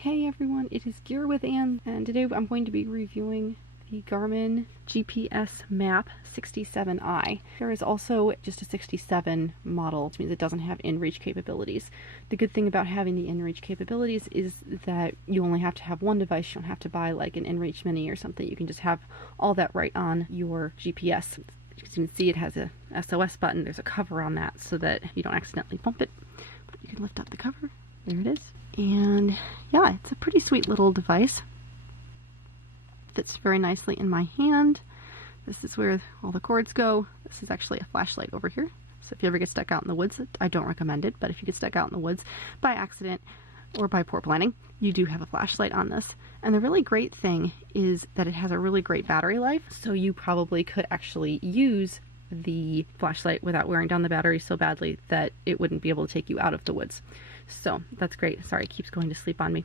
Hey everyone, it is Gear with Anne, and today I'm going to be reviewing the Garmin GPSMAP 67i. There is also just a 67 model, which means it doesn't have inReach capabilities. The good thing about having the inReach capabilities is that you only have to have one device. You don't have to buy like an inReach Mini or something. You can just have all that right on your GPS. As you can see, it has a SOS button. There's a cover on that so that you don't accidentally bump it. But you can lift up the cover. There it is. And yeah, it's a pretty sweet little device. Fits very nicely in my hand. This is where all the cords go. This is actually a flashlight over here. So if you ever get stuck out in the woods, I don't recommend it, but if you get stuck out in the woods by accident or by poor planning, you do have a flashlight on this. And the really great thing is that it has a really great battery life. So you probably could actually use the flashlight without wearing down the battery so badly that it wouldn't be able to take you out of the woods. So that's great. Sorry, it keeps going to sleep on me.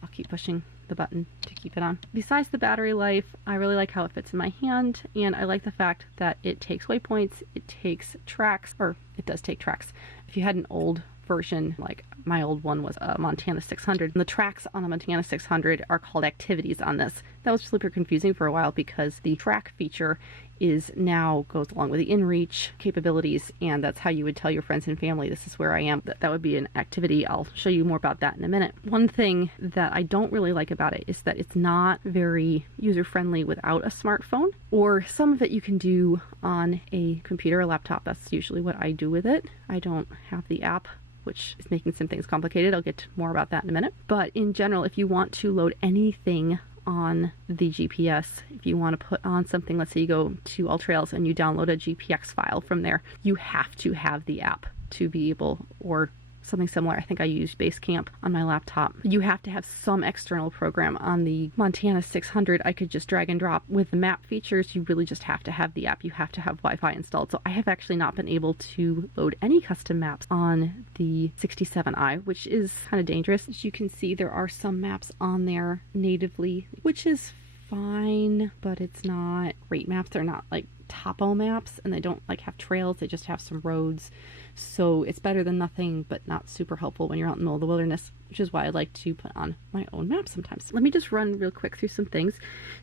I'll keep pushing the button to keep it on. Besides the battery life, I really like how it fits in my hand, and I like the fact that it takes waypoints, it takes tracks, or it does take tracks. If you had an old version, like my old one was a Montana 600, and the tracks on the Montana 600 are called activities on this. That was super confusing for a while because the track feature is now goes along with the inReach capabilities, and that's how you would tell your friends and family this is where I am. That would be an activity. I'll show you more about that in a minute. One thing that I don't really like about it is that it's not very user-friendly without a smartphone, or some of it you can do on a computer or laptop. That's usually what I do with it. I don't have the app, which is making some things complicated. I'll get more about that in a minute. But in general, if you want to load anything on the GPS, if you want to put on something, let's say you go to All Trails and you download a GPX file from there, you have to have the app to be able, or something similar. I think I use Basecamp on my laptop. You have to have some external program. On the Montana 600, I could just drag and drop. With the map features, you really just have to have the app. You have to have Wi-Fi installed. So I have actually not been able to load any custom maps on the 67i, which is kind of dangerous. As you can see, there are some maps on there natively, which is fine, but it's not great maps. They're not like topo maps, and they don't like have trails. They just have some roads. So it's better than nothing, but not super helpful when you're out in the middle of the wilderness, which is why I like to put on my own map sometimes. Let me just run real quick through some things.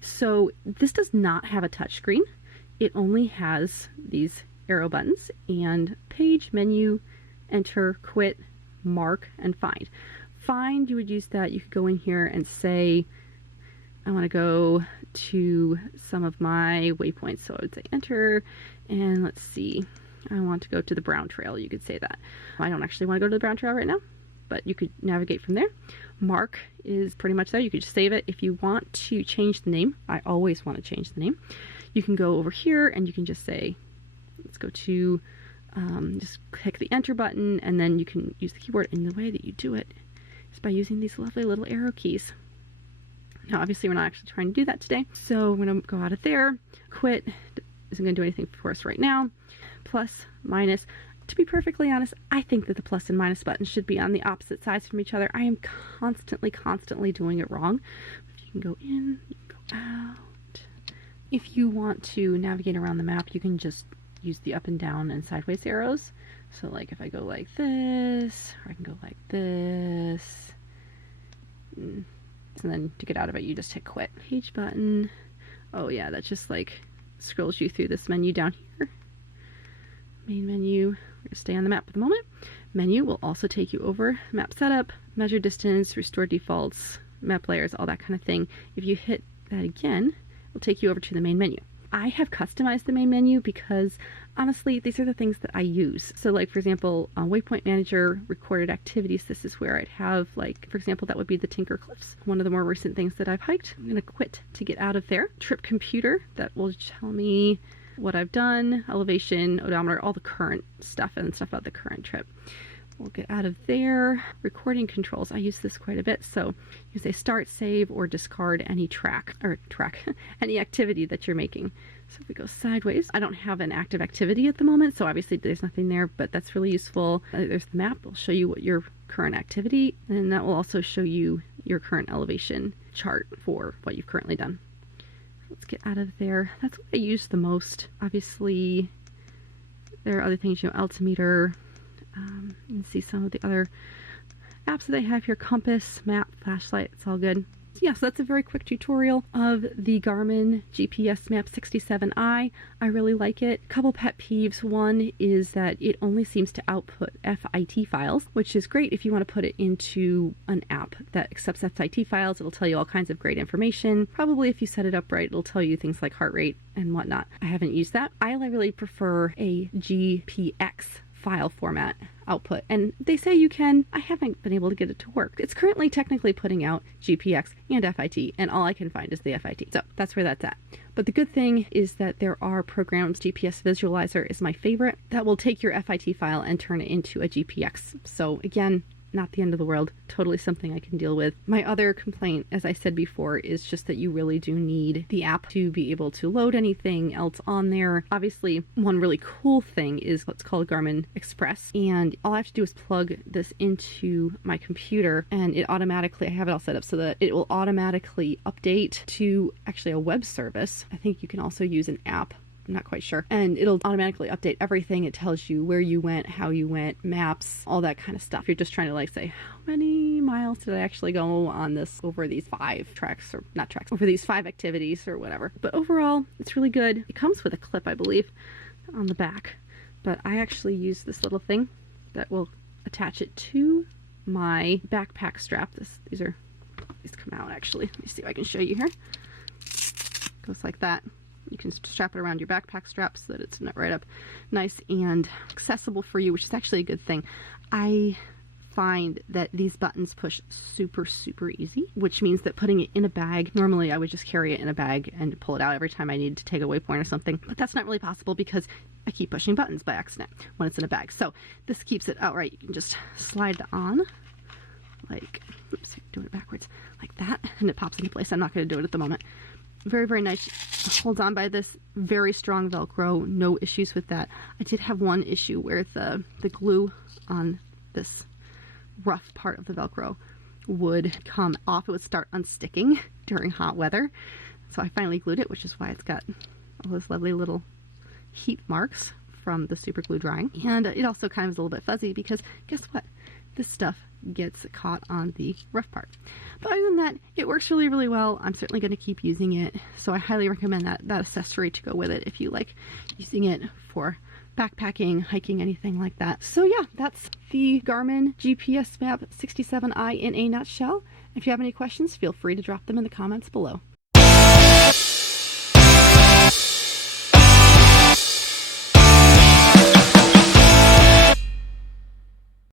So this does not have a touch screen. It only has these arrow buttons and page, menu, enter, quit, mark, and find. Find, you would use that. You could go in here and say, I want to go to some of my waypoints. So I would say enter, and let's see, I want to go to the Brown Trail. You could say that. I don't actually want to go to the Brown Trail right now, but you could navigate from there. Mark is pretty much there. You could just save it. If you want to change the name, I always want to change the name. You can go over here and you can just say, let's go to, just click the enter button, and then you can use the keyboard. And the way that you do it is by using these lovely little arrow keys. Now, obviously, we're not actually trying to do that today. So we're going to go out of there. Quit isn't going to do anything for us right now. Plus, minus. To be perfectly honest, I think that the plus and minus buttons should be on the opposite sides from each other. I am constantly doing it wrong. If you can go in, you can go out. If you want to navigate around the map, you can just use the up and down and sideways arrows. So like if I go like this, or I can go like this. And then to get out of it, you just hit quit. Page button. Oh yeah, that just like scrolls you through this menu down here. Main menu. We're going to stay on the map for the moment. Menu will also take you over map setup, measure distance, restore defaults, map layers, all that kind of thing. If you hit that again, it'll take you over to the main menu. I have customized the main menu because honestly, these are the things that I use. So like, for example, on Waypoint Manager, recorded activities, this is where I'd have like, for example, that would be the Tinker Cliffs, one of the more recent things that I've hiked. I'm gonna quit to get out of there. Trip computer, that will tell me what I've done, elevation, odometer, all the current stuff and stuff about the current trip. We'll get out of there. Recording controls, I use this quite a bit. So you say start, save, or discard any any activity that you're making. So if we go sideways, I don't have an active activity at the moment, so obviously there's nothing there, but that's really useful. There's the map, it'll show you what your current activity, and that will also show you your current elevation chart for what you've currently done. Let's get out of there. That's what I use the most. Obviously, there are other things, altimeter. You can see some of the other apps that I have here: compass, map, flashlight, it's all good. Yeah, so that's a very quick tutorial of the Garmin GPSMAP 67i. I really like it. Couple pet peeves. One is that it only seems to output FIT files, which is great if you want to put it into an app that accepts FIT files. It'll tell you all kinds of great information. Probably if you set it up right, it'll tell you things like heart rate and whatnot. I haven't used that. I really prefer a GPX file format output, and they say you can. I haven't been able to get it to work. It's currently technically putting out GPX and FIT, and all I can find is the FIT. So that's where that's at. But the good thing is that there are programs. GPS Visualizer is my favorite, that will take your FIT file and turn it into a GPX. So again, not the end of the world, totally something I can deal with. My other complaint, as I said before, is just that you really do need the app to be able to load anything else on there. Obviously, one really cool thing is what's called Garmin Express, and all I have to do is plug this into my computer, and it automatically, I have it all set up so that it will automatically update to actually a web service. I think you can also use an app, I'm not quite sure. And it'll automatically update everything. It tells you where you went, how you went, maps, all that kind of stuff. You're just trying to like say, how many miles did I actually go on this over these 5 tracks, or not tracks, over these 5 activities or whatever. But overall, it's really good. It comes with a clip, I believe, on the back. But I actually use this little thing that will attach it to my backpack strap. These come out actually. Let me see if I can show you here. Goes like that. You can strap it around your backpack strap so that it's right up nice and accessible for you, which is actually a good thing. I find that these buttons push super easy, which means that putting it in a bag, normally I would just carry it in a bag and pull it out every time I need to take a waypoint or something, but that's not really possible because I keep pushing buttons by accident when it's in a bag. So this keeps it outright. You can just slide it on like, oops, doing it backwards, like that, and it pops into place. I'm not going to do it at the moment. Very nice. Holds on by this very strong Velcro, no issues with that. I did have one issue where the glue on this rough part of the Velcro would come off. It would start unsticking during hot weather. So I finally glued it, which is why it's got all those lovely little heat marks from the super glue drying. And it also kind of is a little bit fuzzy because guess what? This stuff gets caught on the rough part. But other than that, it works really well. I'm certainly going to keep using it, so I highly recommend that accessory to go with it if you like using it for backpacking, hiking, anything like that. So yeah, that's the Garmin GPSMAP 67i in a nutshell. If you have any questions, feel free to drop them in the comments below.